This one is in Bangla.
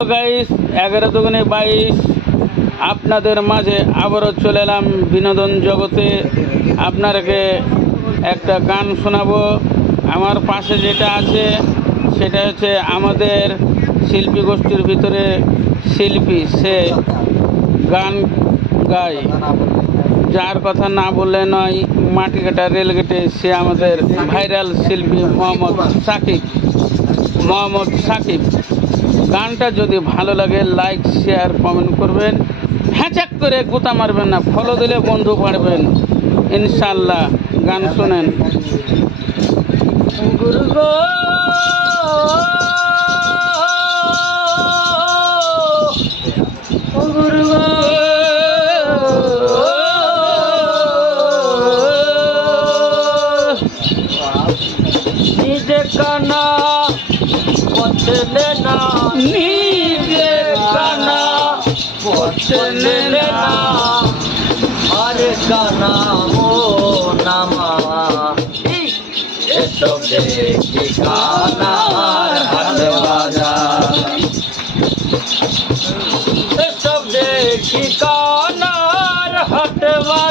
গাইস 11×22 আপনাদের মাঝে আবারও চলে এলাম বিনোদন জগতে। আপনাকে একটা গান শোনাবো। আমার পাশে যেটা আছে সেটা হচ্ছে আমাদের শিল্পী গোষ্ঠীর ভিতরে শিল্পী, সে গান গায়, যার কথা না বললে নয়, মাটি কাটা রেলগেটে, সে আমাদের ভাইরাল শিল্পী মোহাম্মদ সাকিব। গানটা যদি ভালো লাগে লাইক শেয়ার কমেন্ট করবেন, হ্যাঁচাক করে গুতা মারবেন না, ফলো দিলে বন্ধু পারবেন ইনশাল্লাহ। গান শোনেন। গুরু গো গুরু গো নিজে কানা পথলে না, নিজে কানা পথলে না, আরে কানা মো নামা এসব দেখি কানার হাট বাজার, এসব দেখি কানার হাট বাজার।